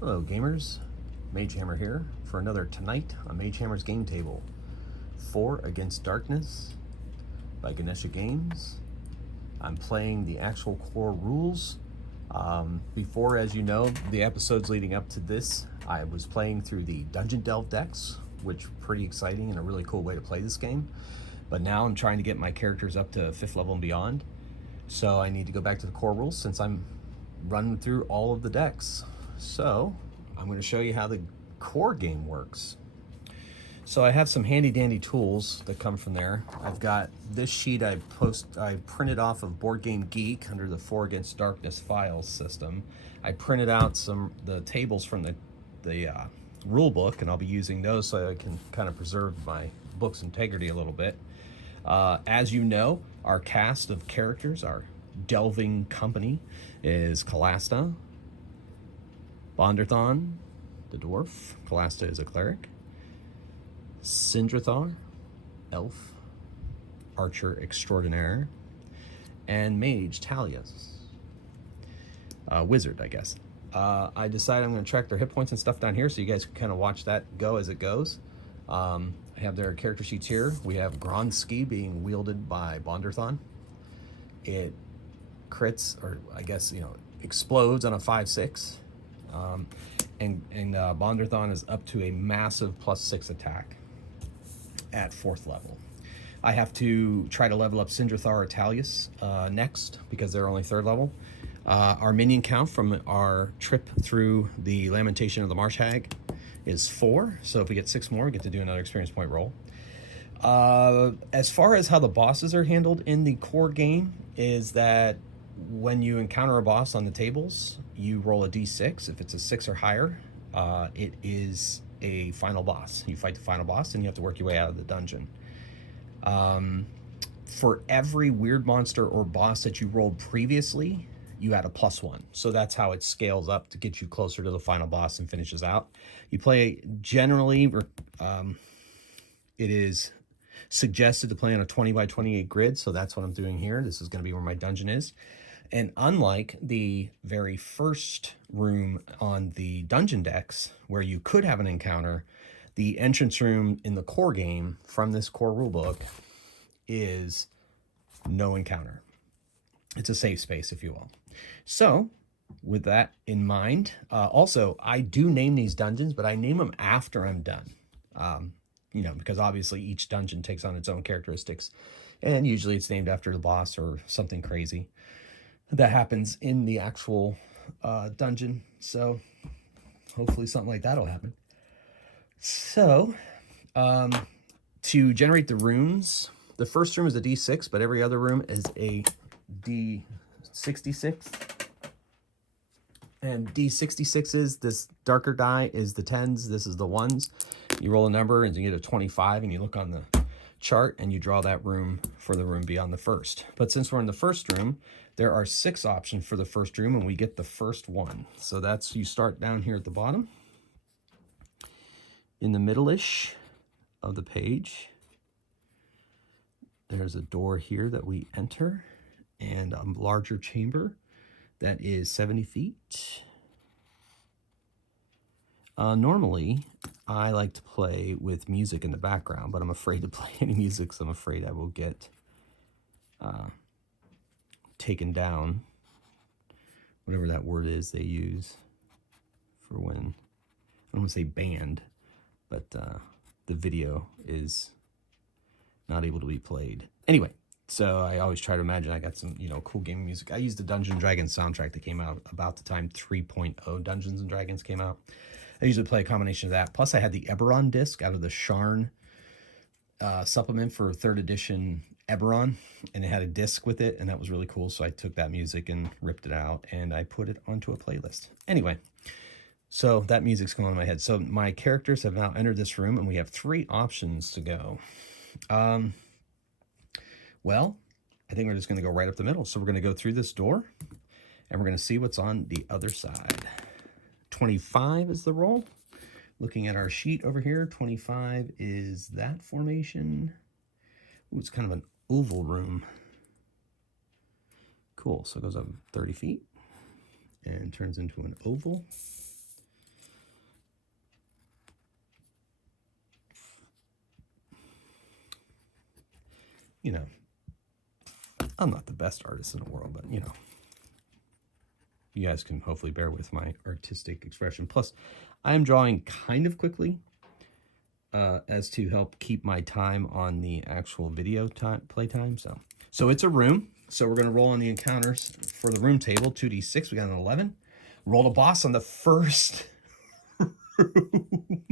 Hello gamers, Magehammer here for another Tonight on Magehammer's Game Table. 4 Against Darkness by Ganesha Games. I'm playing the actual core rules. Before, as you know, the episodes leading up to this, I was playing through the Dungeon Delve decks, which pretty exciting and a really cool way to play this game. But now I'm trying to get my characters up to 5th level and beyond. So I need to go back to the core rules since I'm running through all of the decks. So I'm going to show you how the core game works. So I have some handy dandy tools that come from there. I've got this sheet I printed off of Board Game Geek under the 4 Against Darkness files system. I printed out the tables from the rule book, and I'll be using those so I can kind of preserve my book's integrity a little bit. As you know, our cast of characters, our delving company, is Callasta, Bondorthon, the dwarf. Callasta is a cleric. Syndranthar, elf, archer extraordinaire, and mage Tallias, wizard, I guess. I decided I'm going to track their hit points and stuff down here so you guys can kind of watch that go as it goes. I have their character sheets here. We have Gronsky being wielded by Bondorthon. It crits, or I guess, explodes on a 5/6. And Bondorthon is up to a massive +6 attack at 4th level. I have to try to level up Syndranthar or Tallias next because they're only 3rd level. Our minion count from our trip through the Lamentation of the Marsh Hag is 4. So if we get 6 more, we get to do another experience point roll. As far as how the bosses are handled in the core game is that when you encounter a boss on the tables, you roll a d6. If it's a 6 or higher, it is a final boss. You fight the final boss and you have to work your way out of the dungeon. For every weird monster or boss that you rolled previously, you add a +1. So that's how it scales up to get you closer to the final boss and finishes out. You play generally, it is suggested to play on a 20 by 28 grid, so that's what I'm doing here. This is going to be where my dungeon is. And unlike the very first room on the dungeon decks, where you could have an encounter, the entrance room in the core game from this core rulebook is no encounter. It's a safe space, if you will. So with that in mind, also, I do name these dungeons, but I name them after I'm done. Because obviously each dungeon takes on its own characteristics, and usually it's named after the boss or something crazy that happens in the actual dungeon. So hopefully something like that will happen. So to generate the runes, the first room is a d6, but every other room is a d66. And d66s, this darker die is the 10s, this is the 1s. You roll a number and you get a 25, and you look on the chart and you draw that room for the room beyond the first. But since we're in the first room, there are 6 options for the first room, and we get the first one. So that's, you start down here at the bottom. In the middle-ish of the page, there's a door here that we enter, and a larger chamber that is 70 feet. Normally, I like to play with music in the background, but I'm afraid to play any music, so I'm afraid I will get taken down, whatever that word is they use for when, I don't want to say banned, but the video is not able to be played. Anyway, so I always try to imagine I got some, cool gaming music. I used the Dungeons & Dragons soundtrack that came out about the time 3.0 Dungeons & Dragons came out. I usually play a combination of that. Plus I had the Eberron disc out of the Sharn supplement for 3rd edition Eberron, and it had a disc with it, and that was really cool. So I took that music and ripped it out, and I put it onto a playlist. Anyway, so that music's going on in my head. So my characters have now entered this room, and we have 3 options to go. Well, I think we're just going to go right up the middle. So we're going to go through this door, and we're going to see what's on the other side. 25 is the roll. Looking at our sheet over here, 25 is that formation. Ooh, it's kind of an oval room. Cool, so it goes up 30 feet and turns into an oval. you know, I'm not the best artist in the world, but, you know, you guys can hopefully bear with my artistic expression. Plus, I am drawing kind of quickly as to help keep my time on the actual video play time. So it's a room. So we're going to roll on the encounters for the room table, 2d6. We got an 11. Roll a boss on the first room.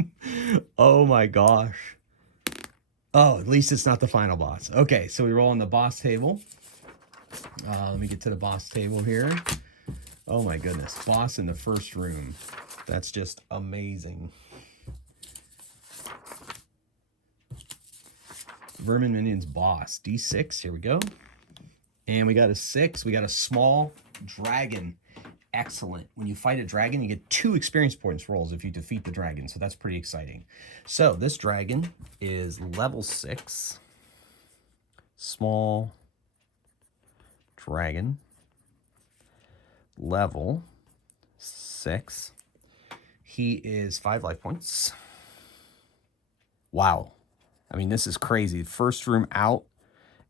Oh my gosh. Oh, at least it's not the final boss. Okay, so we roll on the boss table. Let me get to the boss table here. Oh my goodness. Boss in the first room. That's just amazing. Vermin Minions boss. D6. Here we go. And we got a 6. We got a small dragon. Excellent. When you fight a dragon, you get 2 experience points rolls if you defeat the dragon. So that's pretty exciting. So this dragon is level 6. Small dragon. Level 6. He is 5 life points. Wow. I mean, this is crazy. First room out,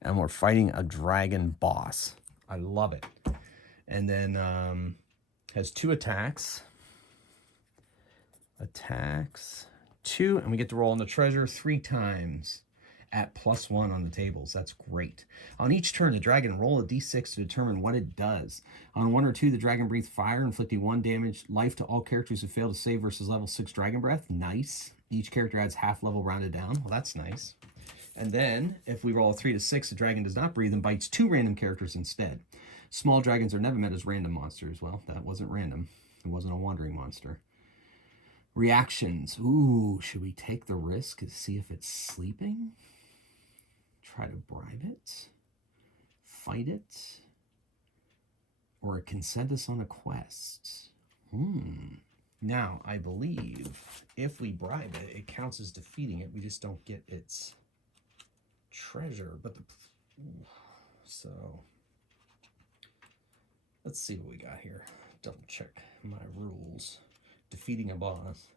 and we're fighting a dragon boss. I love it. And then has 2 attacks. Attacks 2, and we get to roll on the treasure 3 times at +1 on the tables. That's great. On each turn, the dragon roll a d6 to determine what it does. On 1 or 2, the dragon breathes fire, inflicting 1 damage life to all characters who fail to save versus level 6 dragon breath. Nice. Each character adds half level rounded down. Well, that's nice. And then, if we roll a 3 to 6, the dragon does not breathe and bites 2 random characters instead. Small dragons are never met as random monsters. Well, that wasn't random. It wasn't a wandering monster. Reactions. Ooh, should we take the risk to see if it's sleeping? Try to bribe it? Fight it? Or it can send us on a quest? Now, I believe if we bribe it, it counts as defeating it. We just don't get its treasure. But so let's see what we got here. Double check my rules. Defeating a boss.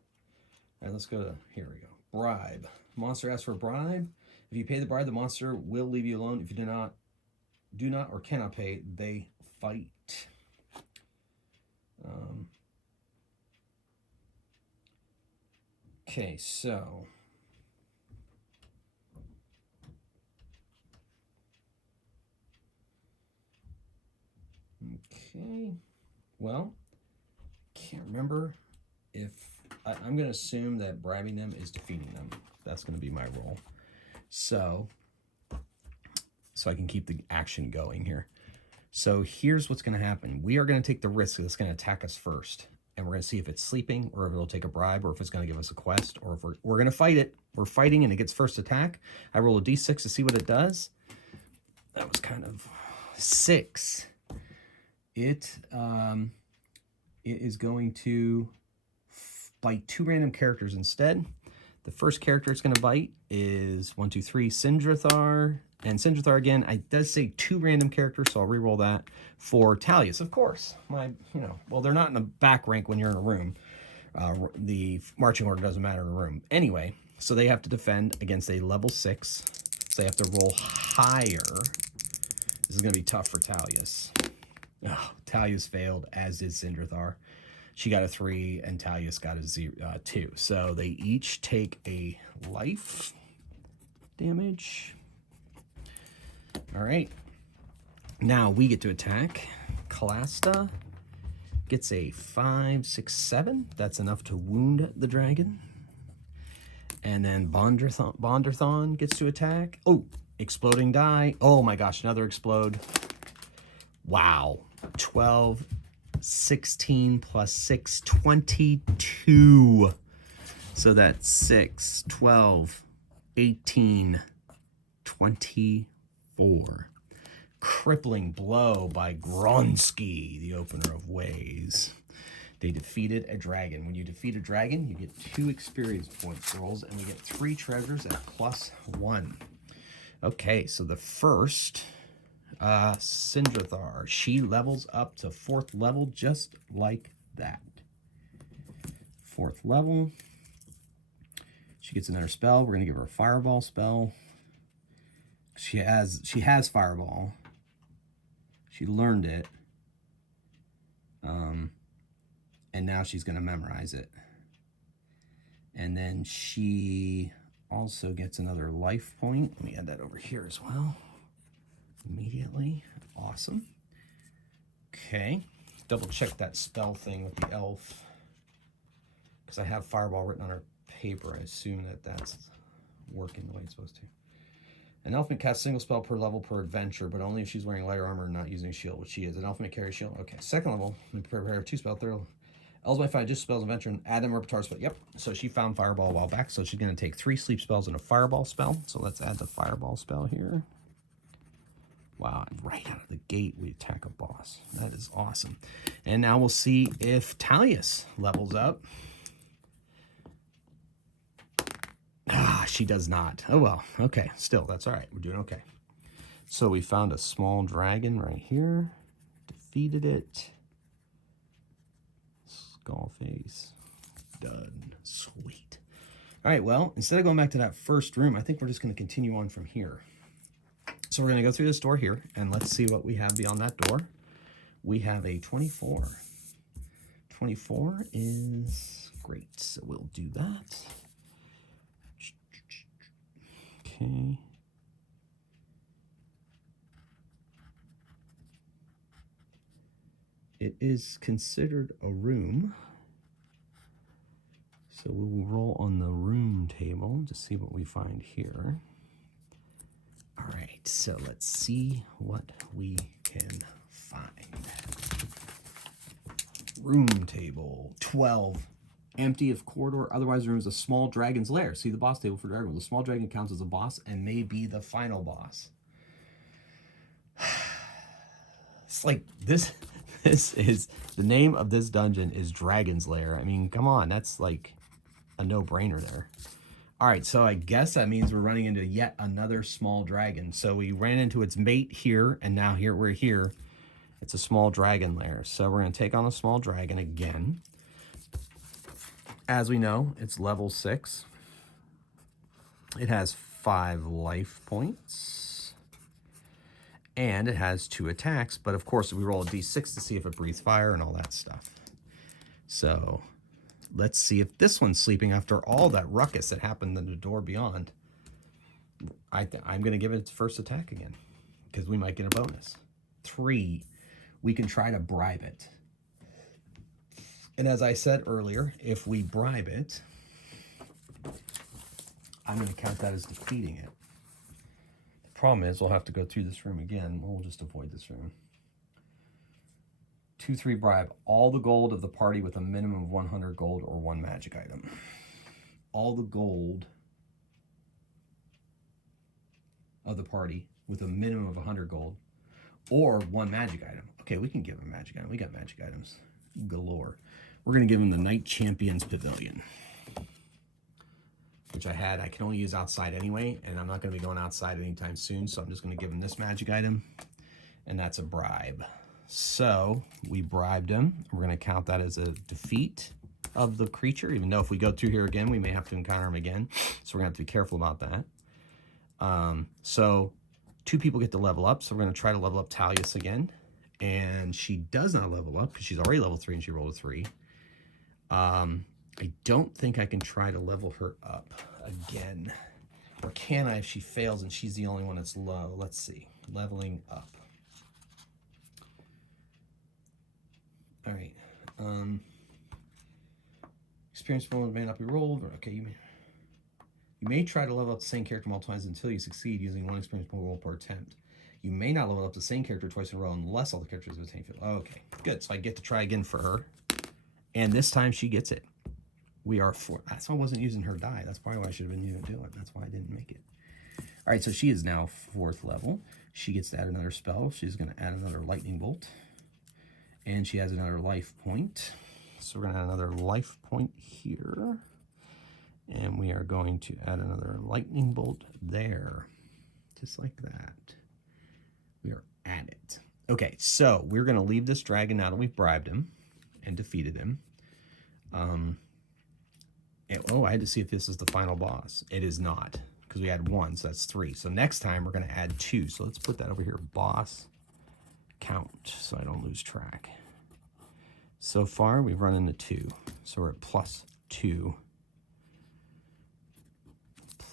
All right, let's go to, here we go. Bribe. Monster asks for a bribe. If you pay the bribe, the monster will leave you alone. If you do not or cannot pay, they fight. Okay, so okay, well, can't remember if I'm going to assume that bribing them is defeating them. That's going to be my role. So I can keep the action going here. So here's what's going to happen. We are going to take the risk that it's going to attack us first. And we're going to see if it's sleeping, or if it'll take a bribe, or if it's going to give us a quest, or if we're going to fight it. We're fighting and it gets first attack. I roll a d6 to see what it does. That was kind of 6. It is going to bite 2 random characters instead. The first character it's going to bite is 1, 2, 3, Syndranthar. And Syndranthar again, it does say 2 random characters, so I'll re-roll that for Tallias, of course. Well, they're not in the back rank when you're in a room. The marching order doesn't matter in a room. Anyway, so they have to defend against a level 6. So they have to roll higher. This is going to be tough for Tallias. Oh, Tallias failed, as did Syndranthar. She got a 3, and Tallias got a 2. So they each take a life damage. All right. Now we get to attack. Callasta gets a 5, 6, 7. That's enough to wound the dragon. And then Bondorthon gets to attack. Oh, exploding die. Oh my gosh, another explode. Wow. 12, 16 plus 6, 22. So that's 6, 12, 18, 24. Crippling blow by Gronsky, the opener of ways. They defeated a dragon. When you defeat a dragon, you get 2 experience points rolls, and we get 3 treasures at +1. Okay, so the first, Syndranthar, she levels up to 4th level just like that. 4th level. She gets another spell. We're going to give her a fireball spell. She has Fireball. She learned it. And now she's going to memorize it. And then she also gets another life point. Let me add that over here as well. Immediately. Awesome. Okay. Double check that spell thing with the elf. Because I have Fireball written on her paper. I assume that that's working the way it's supposed to. An elf may cast a single spell per level per adventure, but only if she's wearing lighter armor and not using a shield, which she is. An elf may carry a shield. Okay, second level, we prepare 2 spell. Third level, elves may find just spells of adventure and add them repertoire spell. Yep, so she found Fireball a while back, so she's going to take 3 sleep spells and a Fireball spell. So let's add the Fireball spell here. Wow, right out of the gate, we attack a boss. That is awesome. And now we'll see if Tallias levels up. Ah, she does not. Oh, well. Okay. Still, that's all right. We're doing okay. So we found a small dragon right here. Defeated it. Skull face. Done. Sweet. All right. Well, instead of going back to that first room, I think we're just going to continue on from here. So we're going to go through this door here, and let's see what we have beyond that door. We have a 24. 24 is great. So we'll do that. Okay. It is considered a room. So we will roll on the room table to see what we find here. All right, so let's see what we can find. Room table, 12. Empty of corridor, otherwise the room is a small dragon's lair. See the boss table for dragon. The small dragon counts as a boss and may be the final boss. It's like this is the name of this dungeon is Dragon's Lair. I mean, come on, that's like a no-brainer there. All right, so I guess that means we're running into yet another small dragon. So we ran into its mate here, and now here we're here. It's a small dragon lair. So we're going to take on a small dragon again. As we know, it's level 6. It has 5 life points. And it has 2 attacks. But of course, we roll a d6 to see if it breathes fire and all that stuff. So let's see if this one's sleeping after all that ruckus that happened in the door beyond. I'm going to give it its first attack again, because we might get a bonus. 3. We can try to bribe it. And as I said earlier, if we bribe it, I'm going to count that as defeating it. The problem is we'll have to go through this room again. We'll just avoid this room. 2-3 bribe all the gold of the party with a minimum of 100 gold or 1 magic item. All the gold of the party with a minimum of 100 gold or 1 magic item. Okay, we can give him a magic item. We got magic items galore. We're going to give him the Knight Champion's Pavilion, which I can only use outside anyway, and I'm not going to be going outside anytime soon, so I'm just going to give him this magic item, and that's a bribe. So we bribed him. We're going to count that as a defeat of the creature, even though if we go through here again, we may have to encounter him again, so we're going to have to be careful about that. So 2 people get to level up, so we're going to try to level up Tallias again. And she does not level up because she's already level 3 and she rolled a 3. I don't think I can try to level her up again. Or can I if she fails and she's the only one that's low? Let's see. Leveling up. All right. Experience roll may not be rolled. Okay, you may try to level up the same character multiple times until you succeed using 1 experience point roll per attempt. You may not level up the same character twice in a row unless all the characters have the same field. Okay, good. So I get to try again for her. And this time she gets it. We are 4. That's why I wasn't using her die. That's probably why I should have been using it. That's why I didn't make it. All right, so she is now 4th level. She gets to add another spell. She's going to add another lightning bolt. And she has another life point. So we're going to add another life point here. And we are going to add another lightning bolt there. Just like that. We are at it. Okay, so we're going to leave this dragon now that we've bribed him and defeated him. I had to see if this is the final boss. It is not, because we had 1, so that's 3. So next time we're going to add 2. So let's put that over here, boss count, so I don't lose track. So far we've run into 2, so we're at +2.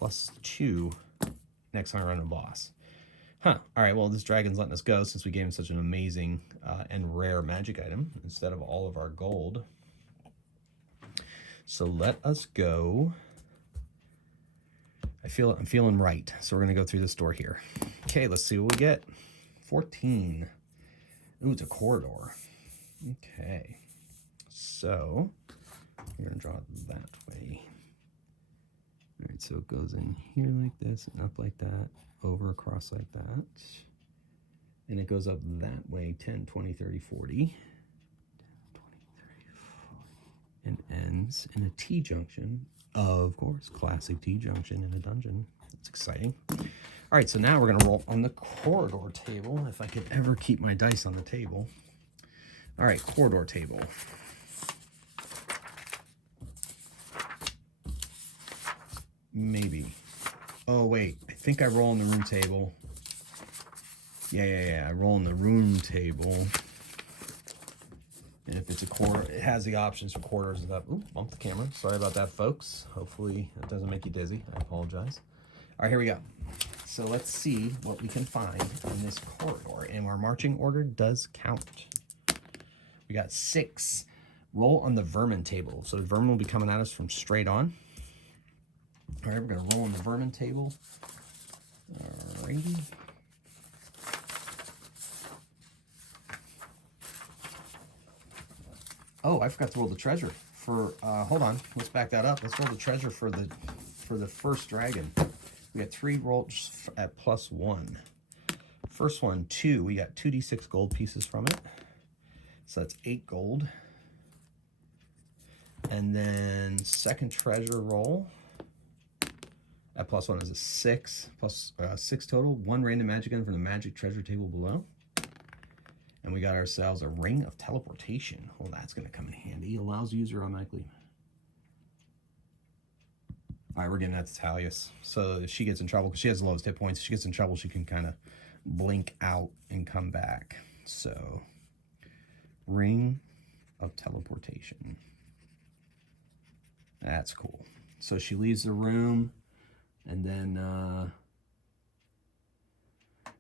+2 next time I run a boss. Huh. All right, well, this dragon's letting us go since we gave him such an amazing and rare magic item instead of all of our gold. So let us go. I'm feeling right. So we're going to go through this door here. Okay, let's see what we get. 14. Ooh, it's a corridor. Okay. So we're going to draw it that way. All right, so it goes in here like this and up like that, over across like that. And it goes up that way, 10, 20, 30, 40. 10, 20, 30, 40. And ends in a T-junction. Of course, classic T-junction in a dungeon. That's exciting. All right, so now we're going to roll on the corridor table, if I could ever keep my dice on the table. All right, corridor table. Maybe. Oh, wait. I think I roll on the room table. Yeah. I roll on the room table. And if it's a corridor, it has the options for corridors and stuff. Ooh, bumped the camera. Sorry about that, folks. Hopefully it doesn't make you dizzy. I apologize. All right, here we go. So let's see what we can find in this corridor. And our marching order does count. We got 6. Roll on the vermin table. So the vermin will be coming at us from straight on. All right, we're going to roll on the vermin table. All righty. Oh, I forgot to roll the treasure for, hold on, let's back that up. Let's roll the treasure for the first dragon. We got 3 rolls at +1. First one, 2. We got 2d6 gold pieces from it. So that's 8 gold. And then second treasure roll at +1 is a 6, plus 6 total. 1 random magic item from the magic treasure table below. And we got ourselves a ring of teleportation. Well, that's going to come in handy. Allows user automatically. All right, we're getting that to Tallias. So if she gets in trouble, because she has the lowest hit points, if she gets in trouble, she can kind of blink out and come back. So, ring of teleportation. That's cool. So she leaves the room, and then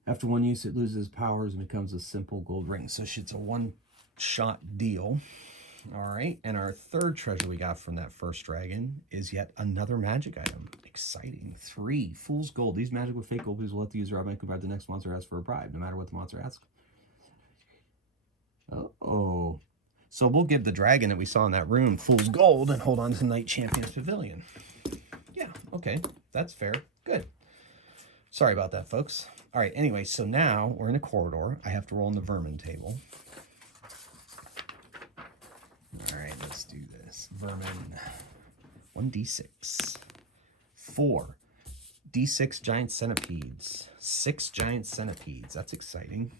after one use, it loses powers and becomes a simple gold ring. So it's a one-shot deal. All right, and our third treasure we got from that first dragon is yet another magic item. Exciting. 3 fool's gold. These magic with fake gold pieces will let the user automatically bribe the next monster asks for a bribe, no matter what the monster asks. Oh. So we'll give the dragon that we saw in that room fool's gold and hold on to Knight Champion's Pavilion. Yeah, okay, that's fair. Good. Sorry about that, folks. All right, anyway, so now we're in a corridor. I have to roll on the vermin table. All right, let's do this. Vermin. 1d6. 4. D6 giant centipedes. 6 giant centipedes. That's exciting.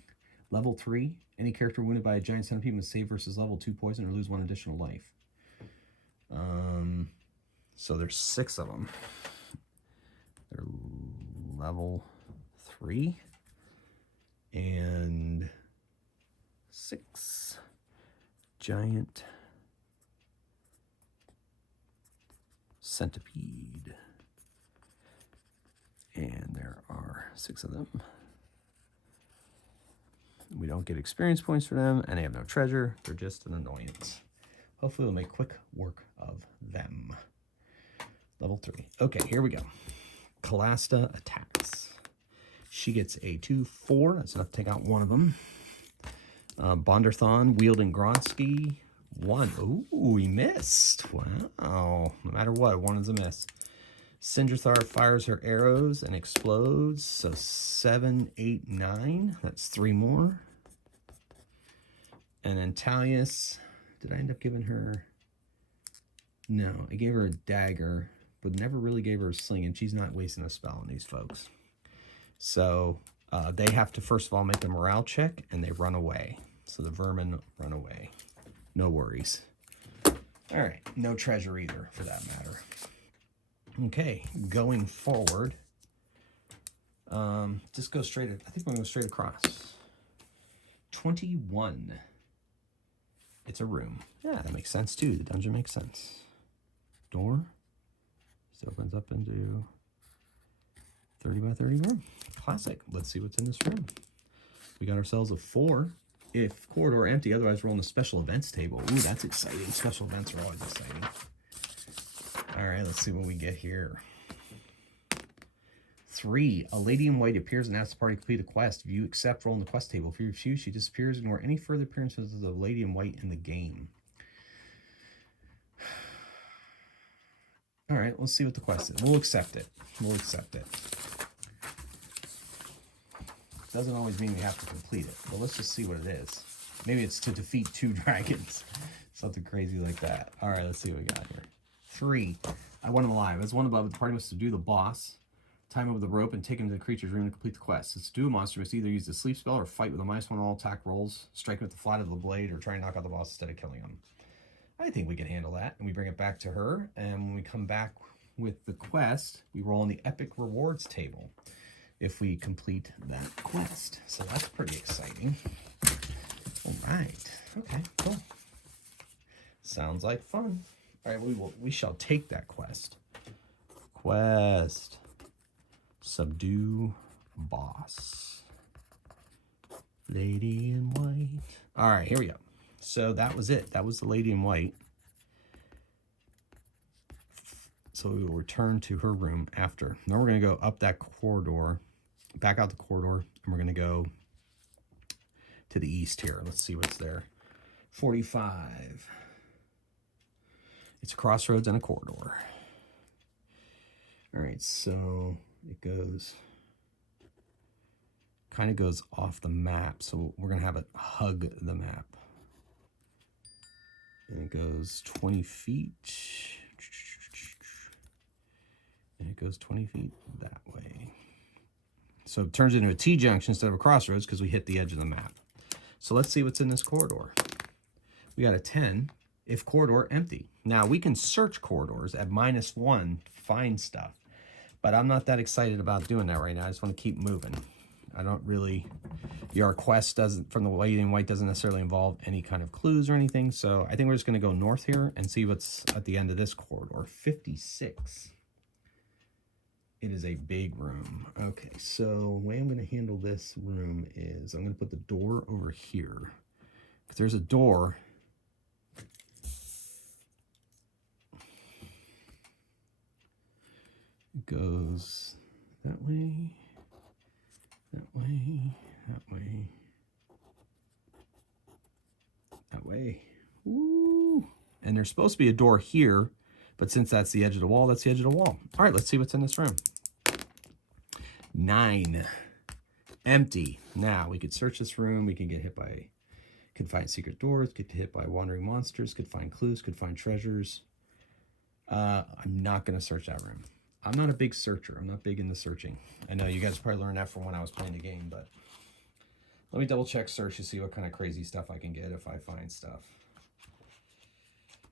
Level 3. Any character wounded by a giant centipede must save versus level 2 poison or lose 1 additional life. So there's 6 of them. They're level 3 and 6 giant centipede, and there are 6 of them. We don't get experience points for them, and they have no treasure. They're just an annoyance. Hopefully we'll make quick work of them. Level 3. Okay, here we go. Callasta attacks. She gets a 2/4. That's enough to take out one of them. Bondorthon, wielding Gronsky. 1. Ooh, he missed. Wow. No matter what, 1 is a miss. Syndranthar fires her arrows and explodes. So 7, 8, 9. That's 3 more. And then Tallias. Did I end up giving her? No, I gave her a dagger, but never really gave her a sling, and she's not wasting a spell on these folks. So they have to, first of all, make a morale check, and they run away. So the vermin run away. No worries. All right, no treasure either, for that matter. Okay, going forward, Just go straight. I think we're going to go straight across. 21. It's a room. Yeah, that makes sense too. The dungeon makes sense. Door. This opens up into 30 by 30 room. Classic. Let's see what's in this room. We got ourselves a 4. If corridor empty, otherwise roll on the special events table. Ooh, that's exciting. Special events are always exciting. All right, let's see what we get here. 3. A lady in white appears and asks the party to complete a quest. If you accept, roll on the quest table. If you refuse, she disappears. Ignore any further appearances of the lady in white in the game. All right, let's see what the quest is. We'll accept it. We'll accept it. Doesn't always mean we have to complete it, but let's just see what it is. Maybe it's to defeat 2 dragons. Something crazy like that. All right, let's see what we got here. 3. I want him alive. As one above, the party must subdue the boss, tie him over the rope, and take him to the creature's room to complete the quest. To subdue a monster, must either use the sleep spell or fight with a -1 on all attack rolls, strike him with the flat of the blade, or try and knock out the boss instead of killing him. I think we can handle that. And we bring it back to her, and when we come back with the quest, we roll on the epic rewards table if we complete that quest. So that's pretty exciting. All right. Okay, cool. Sounds like fun. All right, we shall take that quest. Quest. Subdue boss. Lady in white. All right, here we go. So that was it. That was the lady in white. So we will return to her room after. Now we're going to go up that corridor, back out the corridor, and we're going to go to the east here. Let's see what's there. 45. It's a crossroads and a corridor. All right, so it goes, kind of goes off the map. So we're going to have it hug the map. And it goes 20 feet. And it goes 20 feet that way. So it turns into a T-junction instead of a crossroads because we hit the edge of the map. So let's see what's in this corridor. We got a 10. If corridor empty. Now we can search corridors at -1 to find stuff. But I'm not that excited about doing that right now. I just want to keep moving. I don't really, your quest doesn't, from the lady in white, doesn't necessarily involve any kind of clues or anything. So I think we're just going to go north here and see what's at the end of this corridor. 56. It is a big room. Okay, so the way I'm going to handle this room is I'm going to put the door over here. If there's a door, it goes that way, that way, that way, that way. Woo! And there's supposed to be a door here, but since that's the edge of the wall, that's the edge of the wall. All right, let's see what's in this room. 9. Empty. Now, we could search this room. We can get hit by, could find secret doors, get hit by wandering monsters, could find clues, could find treasures. I'm not going to search that room. I'm not a big searcher. I'm not big into searching. I know you guys probably learned that from when I was playing the game, but let me double check search to see what kind of crazy stuff I can get if I find stuff.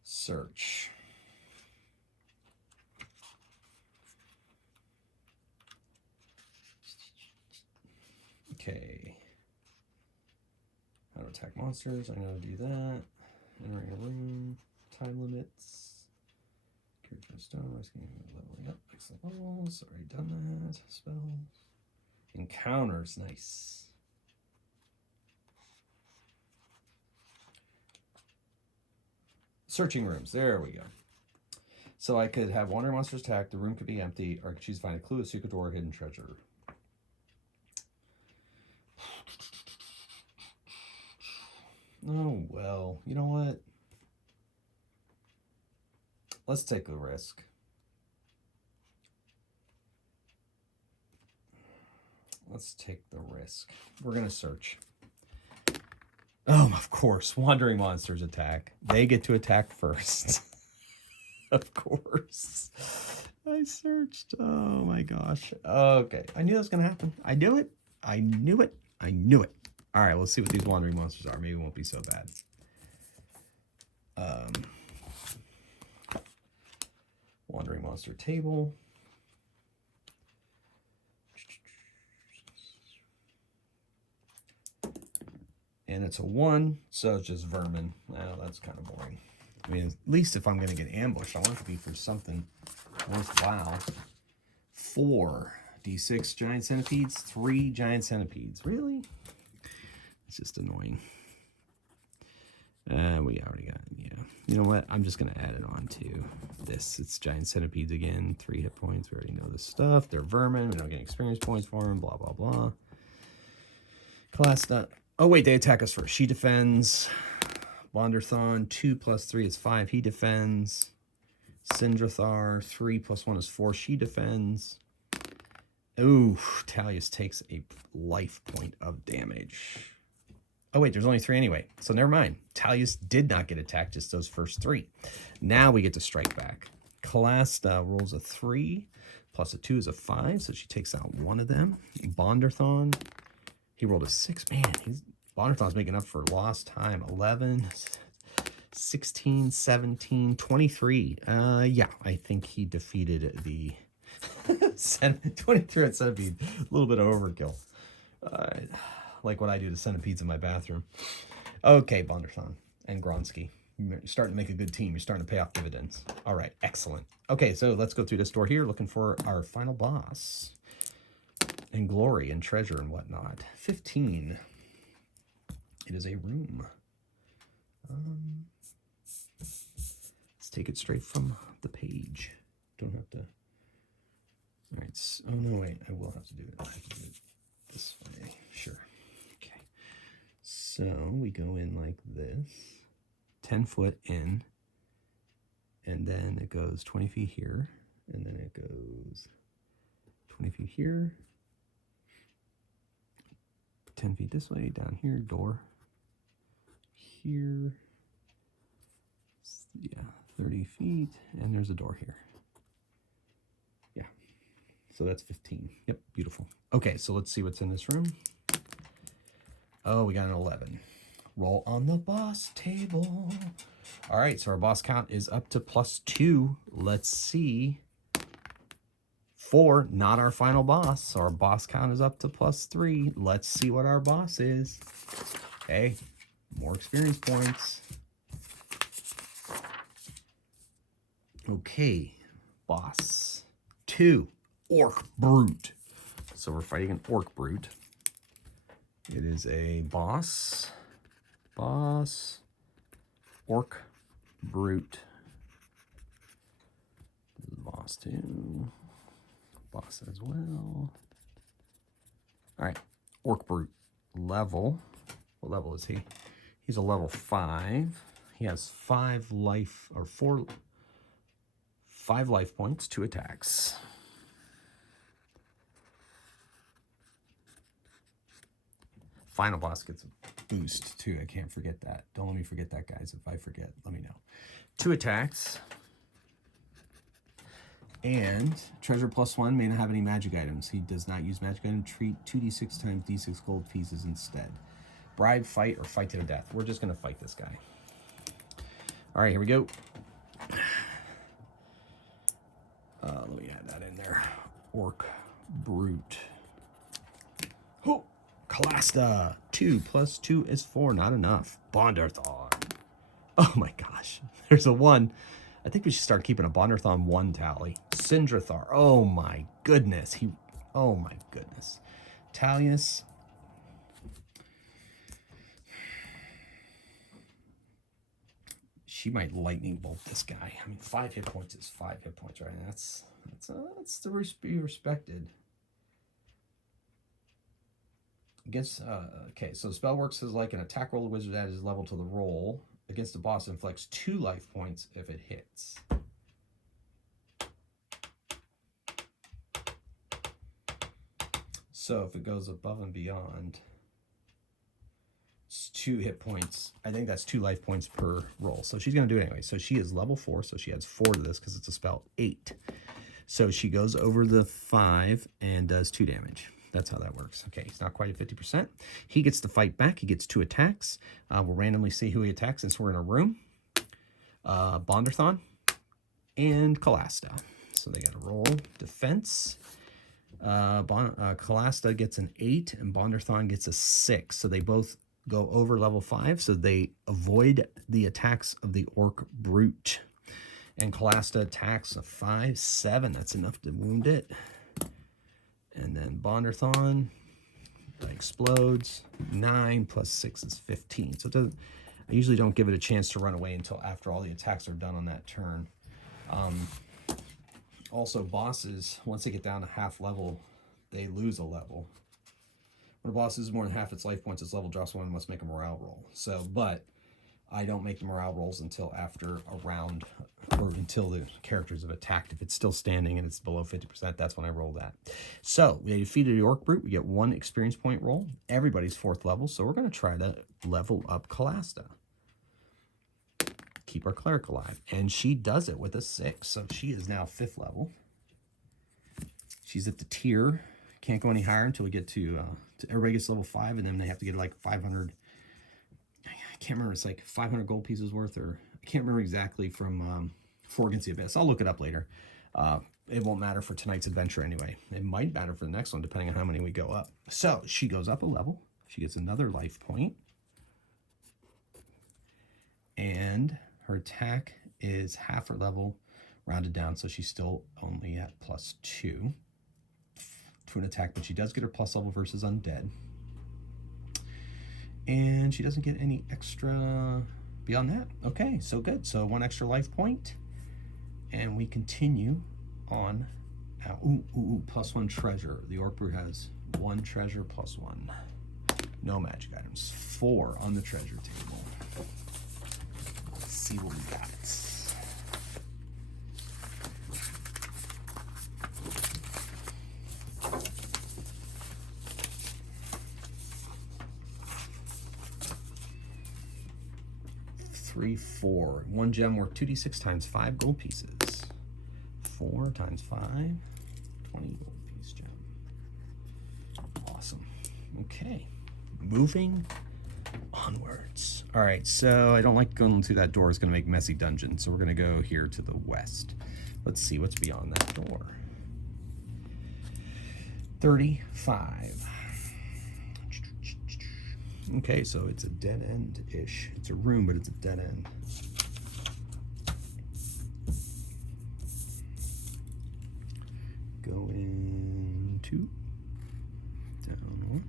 Search. Okay. How to attack monsters. I know how to do that. Entering a room. Time limits. Stone, leveling up, excellent levels, already done that. Spells. Encounters, nice. Searching rooms, there we go. So I could have wandering monsters attack, the room could be empty, or I could choose to find a clue, a secret door, or hidden treasure. Oh, well, you know what? Let's take a risk. Let's take the risk. We're going to search. Oh, of course. Wandering monsters attack. They get to attack first. Of course. I searched. Oh, my gosh. Okay. I knew that was going to happen. I knew it. I knew it. I knew it. All right. Let's see what these wandering monsters are. Maybe it won't be so bad. Wandering monster table. It's a 1, so it's just vermin. Well, that's kind of boring. I mean, at least if I'm going to get ambushed, I want it to be for something worthwhile. 4 D6 giant centipedes, 3 giant centipedes. Really? It's just annoying. We already got, yeah. You know what? I'm just going to add it on to this. It's giant centipedes again, 3 hit points. We already know this stuff. They're vermin. We don't get experience points for them, blah, blah, blah. Callasta. Oh, wait, they attack us first. She defends. Bondorthon, 2 + 3 is 5. He defends. Syndranthar, 3 + 1 is 4. She defends. Ooh, Tallias takes a life point of damage. Oh, wait, there's only 3 anyway. So never mind. Tallias did not get attacked, just those first 3. Now we get to strike back. Callasta rolls a 3, plus a 2 is a 5, so she takes out 1 of them. Bondorthon, he rolled a 6. Man, Bondorthon's making up for lost time. 11, 16, 17, 23. Yeah, I think he defeated the 23 centipede. A little bit of overkill. Like what I do to centipedes in my bathroom. Okay, Bondorthon and Gronsky. You're starting to make a good team. You're starting to pay off dividends. All right, excellent. Okay, so let's go through this door here, looking for our final boss. And glory and treasure and whatnot. 15. It is a room. Let's take it straight from the page. Don't have to. All right. Oh, no, wait. I will have to do it. I have to do it this way. Sure. Okay. So we go in like this. 10 foot in. And then it goes 20 feet here. And then it goes 20 feet here. 10 feet this way. Down here. Door. Here. Yeah. 30 feet. And there's a door here. Yeah. So that's 15. Yep, beautiful. Okay, so let's see what's in this room. Oh, we got an 11. Roll on the boss table. All right, so our boss count is up to +2. Let's see. 4, not our final boss. So our boss count is up to +3. Let's see what our boss is. Hey, more experience points. Okay, boss 2, Orc Brute. So we're fighting an Orc Brute. It is a boss, Orc Brute. Boss 2, boss as well. All right, Orc Brute level. What level is he? He's a level 5. He has 5 life, or 5 life points, 2 attacks. Final boss gets a boost too. I can't forget that. Don't let me forget that, guys. If I forget, let me know. 2 attacks. And treasure +1 may not have any magic items. He does not use magic item. Treat 2d6 times d6 gold pieces instead. Bribe, fight, or fight to the death. We're just going to fight this guy. All right, here we go. Let me add that in there. Orc Brute. Oh, Callasta. 2 + 2 is 4. Not enough. Bondorthon. Oh my gosh. There's a 1. I think we should start keeping a Bondorthon 1 tally. Syndranthar. Oh my goodness. Oh my goodness. Tallias. She might lightning bolt this guy. I mean, 5 hit points is 5 hit points, right? That's to be respected. Against okay, so the spell works as like an attack roll. The wizard adds level to the roll. Against the boss, inflicts 2 life points if it hits. So if it goes above and beyond, it's 2 hit points. I think that's 2 life points per roll. So she's going to do it anyway. So she is level 4, so she adds 4 to this because it's a spell 8. So she goes over the 5 and does 2 damage. That's how that works. Okay, he's not quite at 50%. He gets to fight back. He gets 2 attacks. We'll randomly see who he attacks since we're in a room. Bondorthon and Callasta. So they got to roll defense. Callasta gets an 8 and Bondorthon gets a 6. So they both go over level 5, so they avoid the attacks of the Orc Brute. And Callasta attacks a 5, 7. That's enough to wound it. And then Bondorthon explodes. 9 plus 6 is 15. So it doesn't. I usually don't give it a chance to run away until after all the attacks are done on that turn. Also, bosses, once they get down to half level, they lose a level. When a boss is more than half its life points, its level drops 1 and must make a morale roll. So, but I don't make the morale rolls until after a round, or until the characters have attacked. If it's still standing and it's below 50%, that's when I roll that. So we defeated the Orc Brute. We get 1 experience point roll. Everybody's 4th level, so we're going to try to level up Callasta. Keep our cleric alive. And she does it with a 6, so she is now 5th level. She's at the tier. Can't go any higher until we get to everybody gets level 5, and then they have to get like 500. I can't remember. It's like 500 gold pieces worth, or I can't remember exactly from 4 Against the Abyss. I'll look it up later. It won't matter for tonight's adventure anyway. It might matter for the next one, depending on how many we go up. So she goes up a level. She gets another life point. And her attack is half her level, rounded down, so she's still only at +2 to an attack, but she does get her plus level versus undead. And she doesn't get any extra beyond that. Okay, so good. So 1 extra life point. And we continue on. +1 treasure. The Orc Brute has 1 treasure +1. No magic items. 4 on the treasure table. Let's see what we got. Three, 4. 1 gem worth 2d6 times 5 gold pieces. 4 times 5, 20 gold piece gem. Awesome. Okay, moving onwards. All right, so I don't like going through that door. It's going to make messy dungeon, so we're going to go here to the west. Let's see what's beyond that door. 35. Okay, so it's a dead end-ish. It's a room, but it's a dead end. Go in 2, down 1,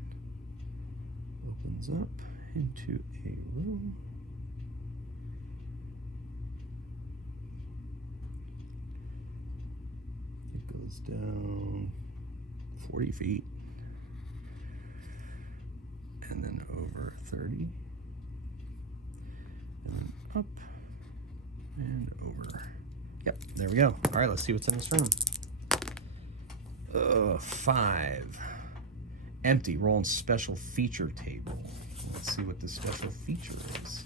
opens up into a room. It goes down 40 feet. And then over 30, and then up and over. Yep, there we go. All right, let's see what's in this room. 5. Empty. Roll in special feature table. Let's see what the special feature is.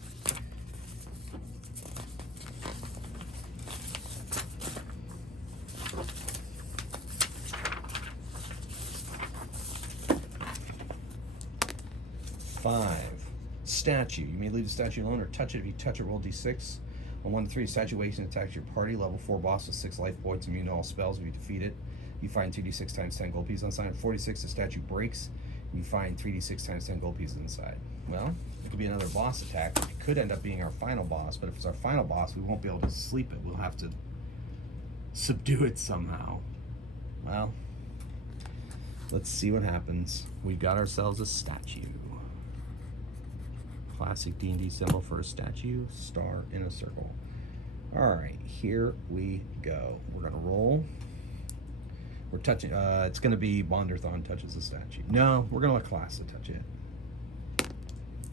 Statue. You may leave the statue alone or touch it. If you touch it, roll d6. On 1 to 3, statue wakes and attacks your party. Level 4 boss with 6 life points, immune to all spells. If you defeat it, you find 2d6 times 10 gold pieces on side. At 46, the statue breaks, and you find 3d6 times 10 gold pieces inside. Well, it could be another boss attack. It could end up being our final boss, but if it's our final boss, we won't be able to sleep it. We'll have to subdue it somehow. Well, let's see what happens. We got ourselves a statue. Classic D&D symbol for a statue, star in a circle. All right, here we go. We're gonna roll. We're touching, it's gonna be Bondorthon touches the statue. No, we're gonna let Callasta touch it.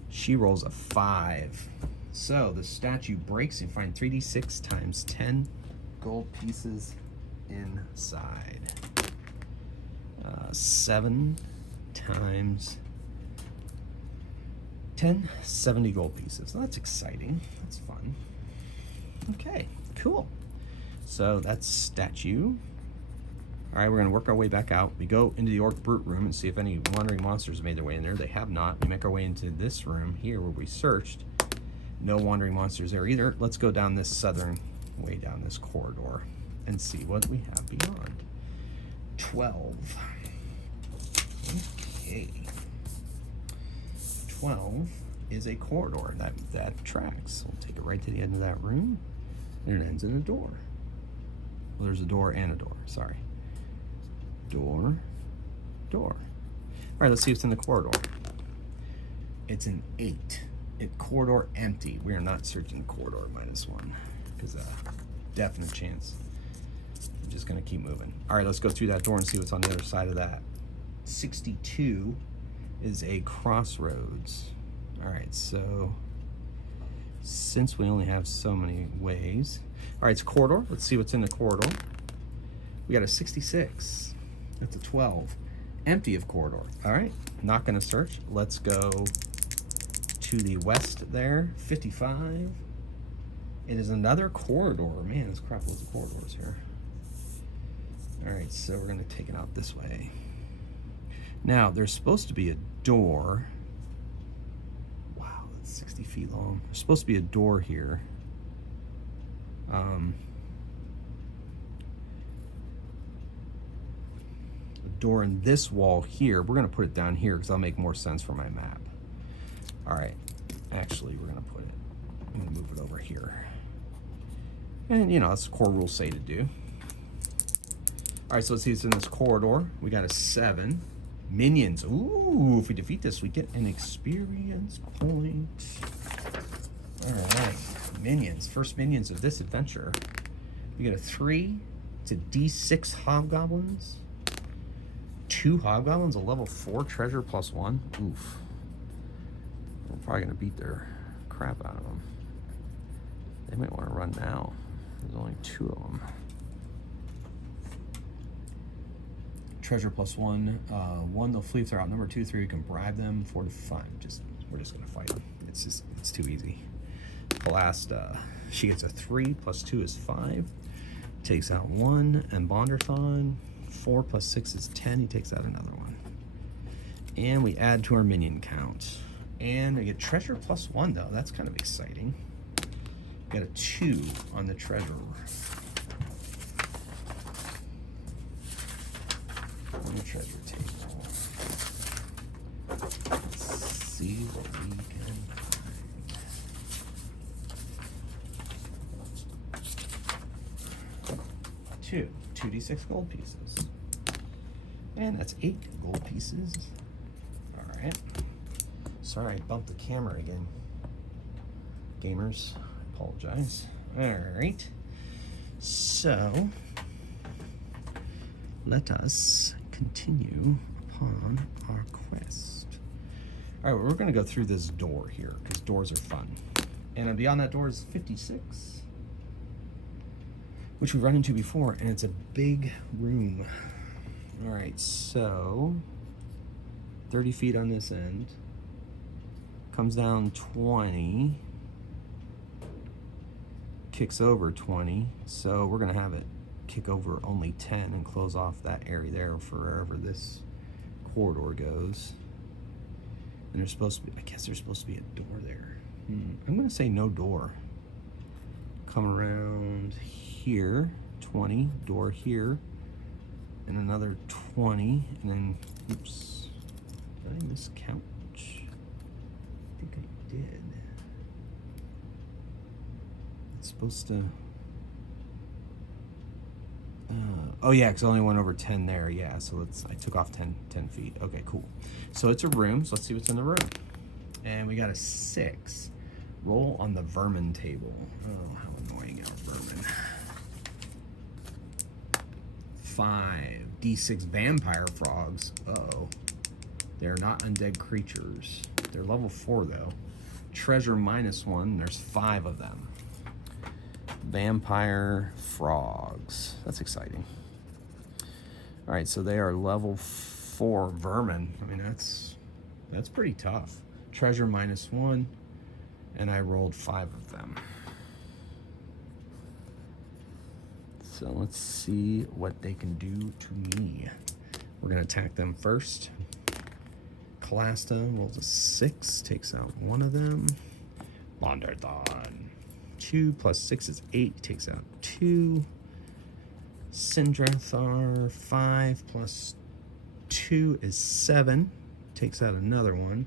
She rolls a 5. So the statue breaks, you find 3d6 times 10 gold pieces inside. 7 times 10, 70 gold pieces. That's exciting. That's fun. Okay, cool. So that's statue. All right, we're gonna work our way back out. We go into the Orc Brute room and see if any wandering monsters made their way in there. They have not. We make our way into this room here where we searched. No wandering monsters there either. Let's go down this southern way down this corridor and see what we have beyond. 12. Okay. 12 is a corridor. That tracks. We'll take it right to the end of that room, and it ends in a door. Well, there's a door and a door. Sorry. Door. Door. All right, let's see what's in the corridor. It's an 8. Corridor empty. We are not searching corridor -1 because definite chance. I'm just gonna keep moving. All right, let's go through that door and see what's on the other side of that. 62 is a crossroads. All right, so since we only have so many ways, all right, it's corridor. Let's see what's in the corridor. We got a 66. That's a 12. Empty of corridor. All right, not gonna search. Let's go to the west there, 55. It is another corridor. Man, there's crap loads of corridors here. All right, so we're gonna take it out this way. Now, there's supposed to be a door. Wow, that's 60 feet long. There's supposed to be a door here. A door in this wall here. We're gonna put it down here because that'll make more sense for my map. All right, actually, I'm gonna move it over here. And you know, that's what core rules say to do. All right, so let's see what's in this corridor. We got a 7. Minions. Ooh, if we defeat this, we get an experience point. All right, minions. First minions of this adventure. We get a 3. It's a D6 hobgoblins. 2 hobgoblins, a level 4 treasure +1. Oof. We're probably gonna beat their crap out of them. They might want to run now. There's only 2 of them. Treasure +1. 1, they'll flee if they're outnumbered. 2, 3, you can bribe them. 4 to 5. We're just gonna fight them. It's too easy. Callasta. She gets a 3 +2 is 5. Takes out 1. And Bondorthon. 4 + 6 is 10. He takes out another one. And we add to our minion count. And I get treasure +1 though. That's kind of exciting. Got a 2 on the treasure. On the treasure table. Let's see what we can find. 2 D6 gold pieces. And that's 8 gold pieces. All right. Sorry, I bumped the camera again. Gamers, I apologize. All right. So, let us continue upon our quest. All right, we're going to go through this door here because doors are fun. And beyond that door is 56, which we've run into before, and it's a big room. All right, so 30 feet on this end. Comes down 20, kicks over 20, so we're gonna have it kick over only 10 and close off that area there for wherever this corridor goes. And there's supposed to be, I guess there's supposed to be a door there. I'm gonna say no door. Come around here, 20, door here, and another 20, and then, oops, did I miscount? I think I did. It's supposed to, oh yeah, because I only went over 10 there, yeah, so I took off 10 feet. Okay, cool. So it's a room, so let's see what's in the room. And we got a 6. Roll on the vermin table. Oh, how annoying are vermin. 5. D6 vampire frogs. Uh-oh. They're not undead creatures. They're level 4 though. Treasure -1. There's 5 of them. Vampire frogs. That's exciting. All right, so they are level 4 vermin. I mean, that's pretty tough. Treasure -1, and I rolled 5 of them. So let's see what they can do to me. We're gonna attack them first. Callasta rolls a 6, takes out 1 of them. Bondorthon. 2 + 6 is 8, takes out 2. Syndranthar. 5 + 2 is 7, takes out another one.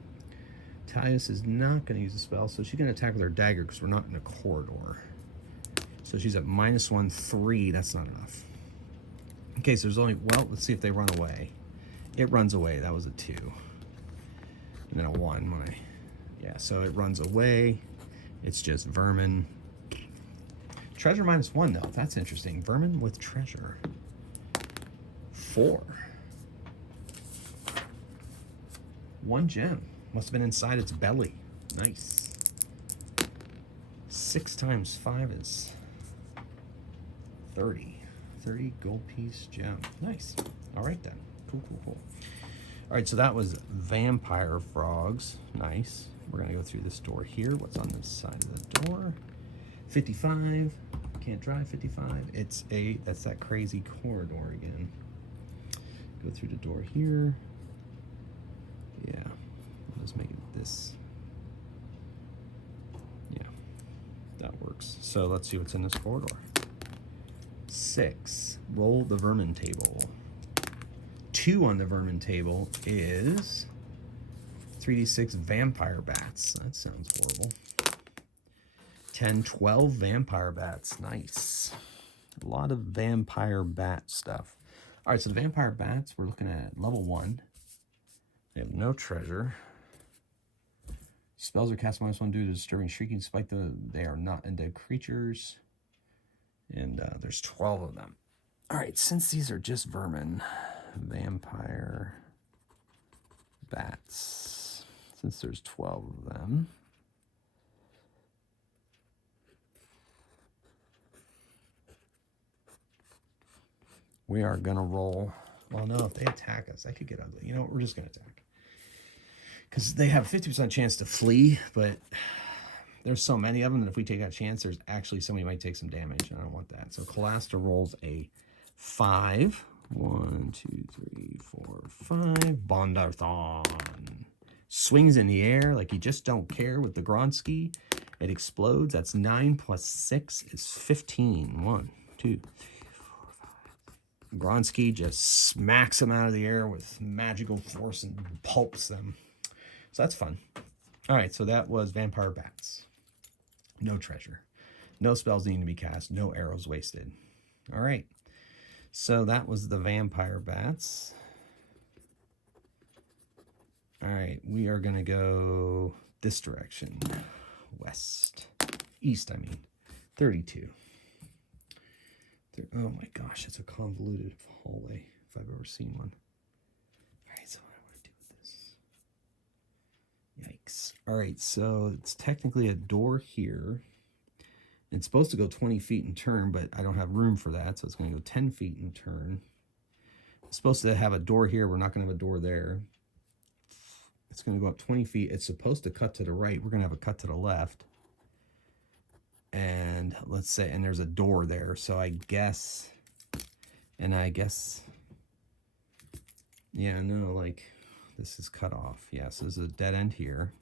Tallias is not going to use a spell, so she's going to attack with her dagger because we're not in a corridor. So she's at -1, 3. That's not enough. Okay, so there's only, well, let's see if they run away. It runs away. That was a 2. And then a 1. Yeah, so it runs away. It's just vermin. Treasure -1, though. That's interesting. Vermin with treasure. 4. 1 gem. Must have been inside its belly. Nice. 6 times 5 is 30. 30 gold piece gem. Nice. All right, then. Cool, cool, cool. All right, so that was vampire frogs. Nice. We're going to go through this door here. What's on this side of the door? 55. Can't drive 55. That's that crazy corridor again. Go through the door here. Yeah. Let's make it this. Yeah. That works. So let's see what's in this corridor. 6. Roll the vermin table. 2 on the vermin table is 3d6 vampire bats. That sounds horrible. 10, 12 vampire bats. Nice. A lot of vampire bat stuff. All right, so the vampire bats, we're looking at level 1. They have no treasure. Spells are cast -1 due to disturbing shrieking, despite they are not undead creatures. And there's 12 of them. All right, since these are just vermin, vampire bats, since there's 12 of them, we are going to roll. Well, no, if they attack us, that could get ugly. You know what? We're just going to attack. Because they have a 50% chance to flee, but there's so many of them that if we take that chance, there's actually somebody might take some damage, and I don't want that. So Callasta rolls a 5. 1, 2, 3, 4, 5. Bondorthon swings in the air like you just don't care with the Gronsky. It explodes. That's 9 plus 6 is 15. 1, 2, 3, 4, 5. Gronsky just smacks them out of the air with magical force and pulps them. So that's fun. All right, so that was vampire bats. No treasure. No spells needing to be cast. No arrows wasted. All right. So that was the vampire bats. All right, we are going to go this direction. West. East, I mean. 32. Oh my gosh, it's a convoluted hallway if I've ever seen one. All right, so what do I want to do with this? Yikes. All right, so it's technically a door here. It's supposed to go 20 feet in turn, but I don't have room for that, so it's going to go 10 feet in turn. It's supposed to have a door here. We're not going to have a door there. It's going to go up 20 feet. It's supposed to cut to the right. We're going to have a cut to the left. And let's say, and there's a door there, so I guess, yeah, no, like, this is cut off. Yes, there's a dead end here.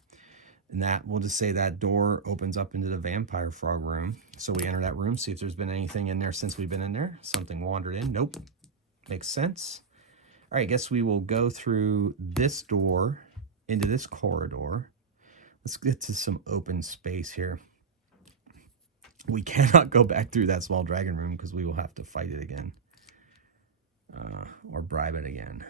And that, we'll just say that door opens up into the vampire frog room. So we enter that room, see if there's been anything in there since we've been in there. Something wandered in. Nope. Makes sense. All right, I guess we will go through this door into this corridor. Let's get to some open space here. We cannot go back through that small dragon room because we will have to fight it again. Or bribe it again.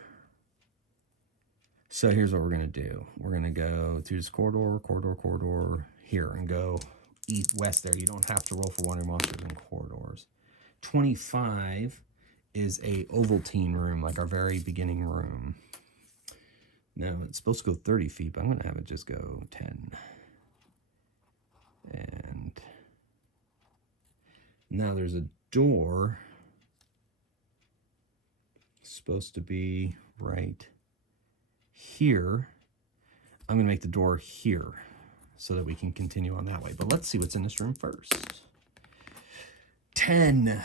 So here's what we're going to do. We're going to go through this corridor here and go east, west there. You don't have to roll for one of your monsters in corridors. 25 is a Ovaltine room, like our very beginning room. Now, it's supposed to go 30 feet, but I'm going to have it just go 10. And now there's a door. It's supposed to be right here. I'm going to make the door here so that we can continue on that way. But let's see what's in this room first. 10.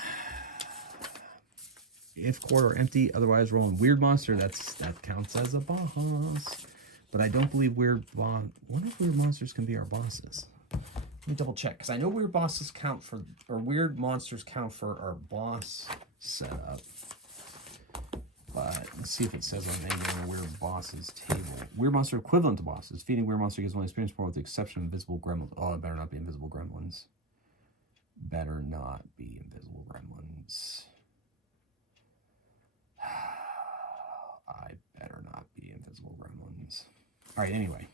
If corridor empty, otherwise rolling weird monster, that counts as a boss. But I don't believe weird one of weird monsters can be our bosses. Let me double check, because I know weird bosses count for, or weird monsters count for our boss setup. But let's see if it says on any of the weird bosses table. Weird monster equivalent to bosses. Feeding weird monster gives one experience point with the exception of invisible gremlins. Oh, it better not be invisible gremlins. Better not be invisible gremlins. I better not be invisible gremlins. All right, anyway.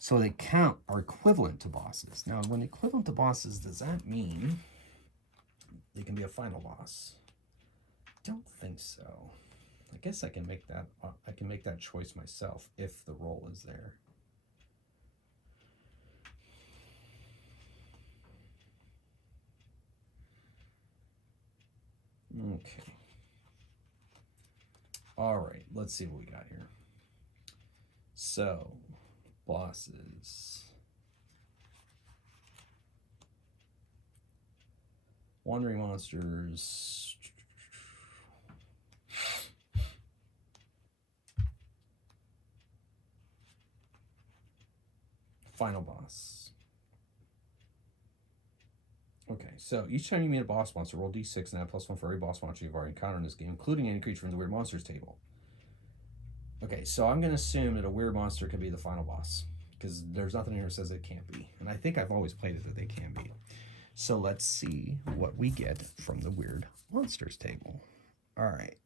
So they count are equivalent to bosses. Now, when equivalent to bosses, does that mean they can be a final boss? Don't think so. I guess I can make that choice myself if the role is there. Okay. All right, let's see what we got here. So, bosses. Wandering monsters. Final boss. Okay, so each time you meet a boss monster, roll d6 and add +1 for every boss monster you've already encountered in this game, including any creature from the Weird Monsters table. Okay, so I'm going to assume that a weird monster can be the final boss, because there's nothing here that says it can't be. And I think I've always played it that they can be. So let's see what we get from the Weird Monsters table. All right.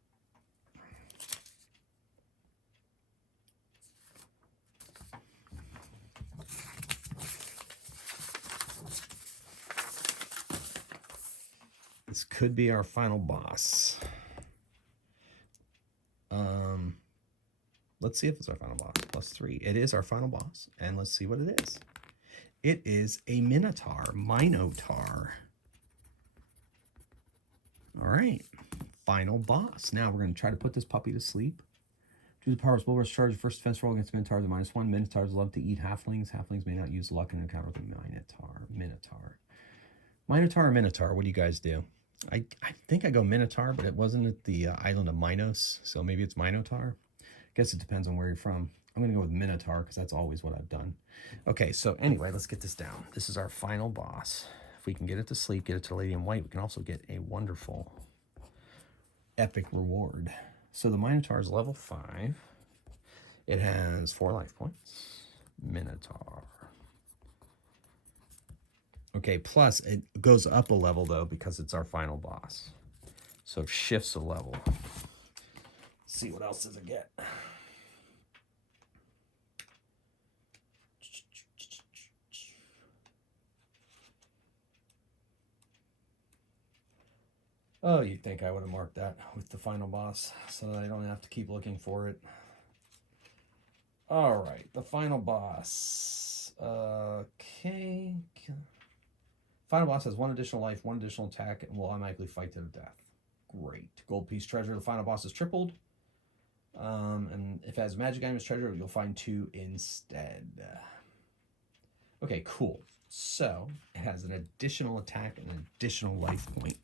This could be our final boss. Let's see if it's our final boss. +3. It is our final boss. And let's see what it is. It is a Minotaur. All right. Final boss. Now we're going to try to put this puppy to sleep. Choose the power of Spellburst charge. First defense roll against Minotaurs at -1. Minotaurs love to eat halflings. Halflings may not use luck in an encounter with a Minotaur. Minotaur or Minotaur? What do you guys do? I think I go Minotaur, but it wasn't at the island of Minos, so maybe it's Minotaur. Guess it depends on where you're from. I'm going to go with Minotaur because that's always what I've done. Okay, so anyway, let's get this down. This is our final boss. If we can get it to sleep, get it to Lady in White, we can also get a wonderful, epic reward. So the Minotaur is level 5. It has 4 life points. Minotaur. Okay, plus it goes up a level, though, because it's our final boss. So it shifts a level. Let's see, what else does it get? Oh, you'd think I would have marked that with the final boss so that I don't have to keep looking for it. All right, the final boss. Okay. Final boss has 1 additional life, 1 additional attack, and will automatically fight to the death. Great. Gold piece treasure. The final boss is tripled. And if it has magic item as treasure, you'll find 2 instead. Okay, cool. So it has an additional attack and an additional life point,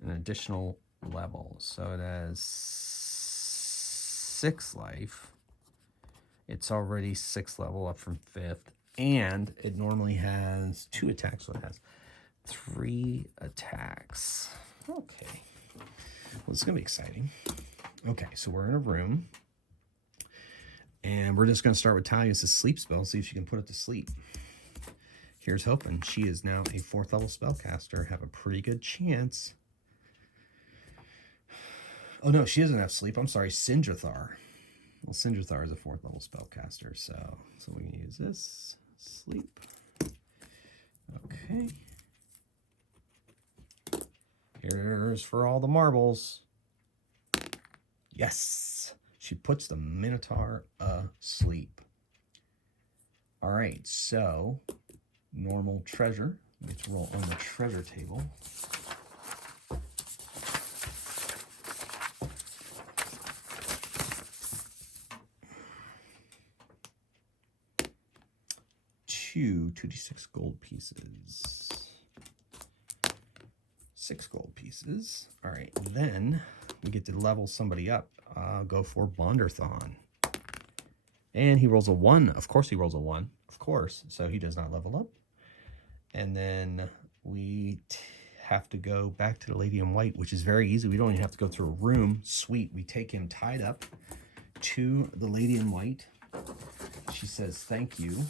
an additional level. So it has 6 life. It's already 6th level, up from 5th. And it normally has 2 attacks, so it has 3 attacks. Okay. Well, it's going to be exciting. Okay, so we're in a room. And we're just going to start with Tallias' sleep spell, see if she can put it to sleep. Here's hoping. She is now a 4th level spellcaster. Have a pretty good chance. Oh, no, she doesn't have sleep. I'm sorry, Syndranthar. Well, Syndranthar is a 4th level spellcaster, so we can use this. Sleep. Okay. Here's for all the marbles. Yes! She puts the Minotaur asleep. All right, so normal treasure. Let's roll on the treasure table. Two 2d6 gold pieces. 6 gold pieces. All right, then we get to level somebody up. Go for Bondorthon. And he rolls a 1. Of course he rolls a 1. Of course. So he does not level up. And then we have to go back to the lady in white, which is very easy. We don't even have to go through a room. Sweet. We take him tied up to the lady in white. She says, thank you.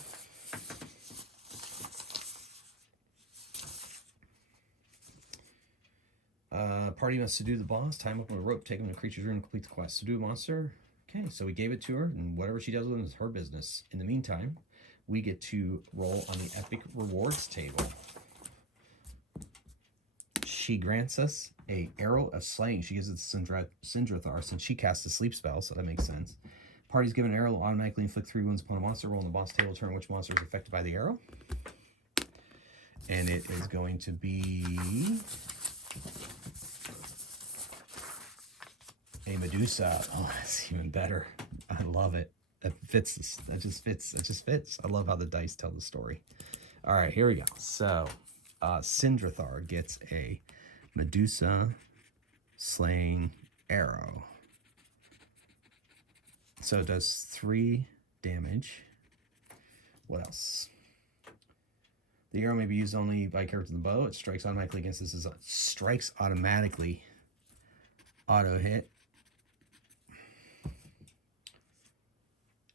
Party must subdue the boss, tie him up on a rope, take him to the creature's room, and complete the quest. Subdue the monster. Okay, so we gave it to her, and whatever she does with it is her business. In the meantime, we get to roll on the epic rewards table. She grants us a arrow of slaying. She gives it to Syndranthar since she casts a sleep spell, so that makes sense. Parties given an arrow will automatically inflict 3 wounds upon a monster. Roll on the boss table, determine which monster is affected by the arrow. And it is going to be a Medusa. Oh, that's even better. I love it. That fits. That just fits. That just fits. I love how the dice tell the story. All right, here we go. So, Syndranthar gets a Medusa slaying arrow. So it does 3 damage. What else? The arrow may be used only by character in the bow. It strikes automatically against this. Strikes automatically. Auto hit.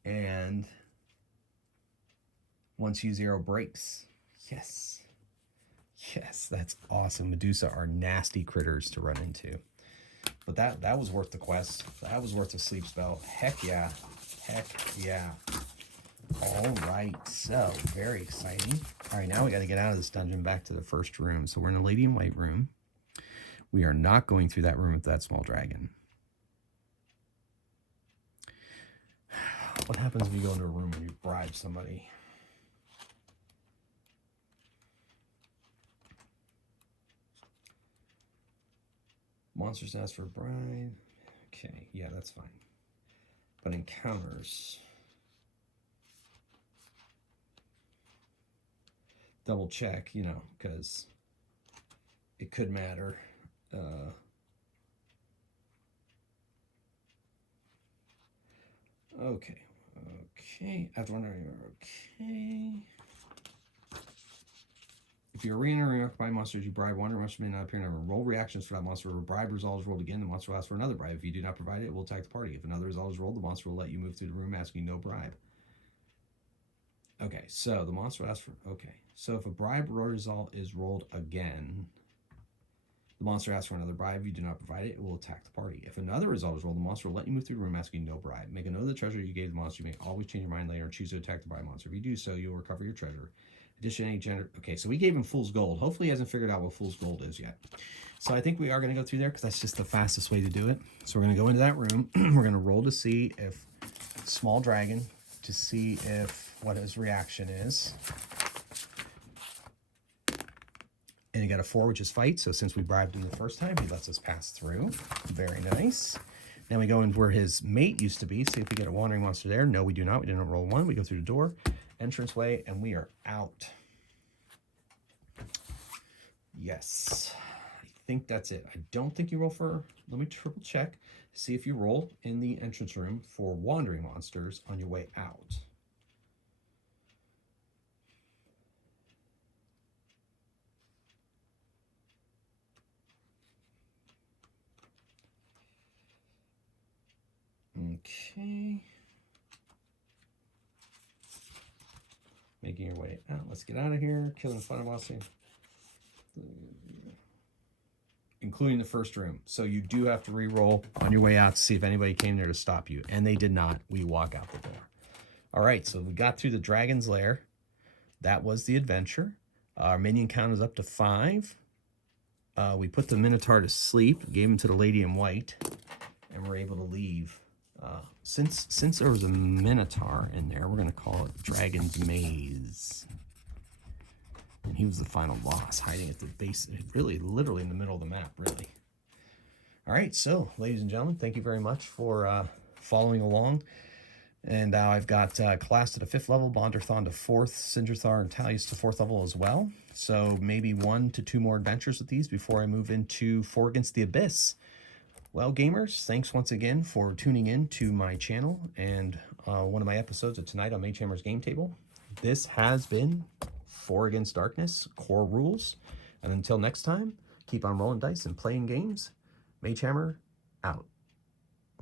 And once used, the arrow breaks. Yes. Yes, that's awesome. Medusa are nasty critters to run into. But that was worth the quest. That was worth the sleep spell. Heck yeah. Heck yeah. All right, so very exciting. All right, now we got to get out of this dungeon back to the first room. So we're in a lady in white room. We are not going through that room with that small dragon. What happens if you go into a room and you bribe somebody? Monsters ask for a bribe. Okay, yeah, that's fine. But encounters. Double check, you know, because it could matter. Okay. After wondering, okay. If you're reentering by monsters, you bribe one or monster may not appear in a room. Roll reactions for that monster. If a bribe result is rolled again, the monster will ask for another bribe. If you do not provide it, it will attack the party. If another result is rolled, the monster will let you move through the room asking no bribe. Okay, so the monster asks for... Okay, so if a bribe result is rolled again, the monster asks for another bribe. If you do not provide it, it will attack the party. If another result is rolled, the monster will let you move through the room asking no bribe. Make a note of the treasure you gave the monster. You may always change your mind later and choose to attack the bribe monster. If you do so, you will recover your treasure. Addition any gender. Okay, so we gave him Fool's Gold. Hopefully he hasn't figured out what Fool's Gold is yet. So I think we are going to go through there because that's just the fastest way to do it. So we're going to go into that room. We're going to roll to see if small dragon, to see if what his reaction is. And he got a 4, which is fight. So since we bribed him the first time, he lets us pass through. Very nice. Then we go in where his mate used to be. See if we get a wandering monster there. No, we do not. We didn't roll 1. We go through the door, entranceway, and we are out. Yes. I think that's it. I don't think you roll for... Let me triple check. See if you roll in the entrance room for wandering monsters on your way out. Okay. Making your way out. Let's get out of here. Killing the fun of us. Including the first room. So you do have to re-roll on your way out to see if anybody came there to stop you. And they did not. We walk out the door. All right, so we got through the dragon's lair. That was the adventure. Our minion count is up to 5. We put the Minotaur to sleep, gave him to the lady in white, and we're able to leave. Since there was a Minotaur in there, we're going to call it Dragon's Maze. And he was the final boss, hiding at the base, really, literally in the middle of the map, really. All right, so, ladies and gentlemen, thank you very much for following along. And I've got Callasta to 5th level, Bondorthon to 4th, Syndranthar and Tallias to 4th level as well. So maybe 1 to 2 more adventures with these before I move into 4 Against the Abyss. Well, gamers, thanks once again for tuning in to my channel and one of my episodes of Tonight on Magehammer's Game Table. This has been 4 Against Darkness, Core Rules. And until next time, keep on rolling dice and playing games. Magehammer out.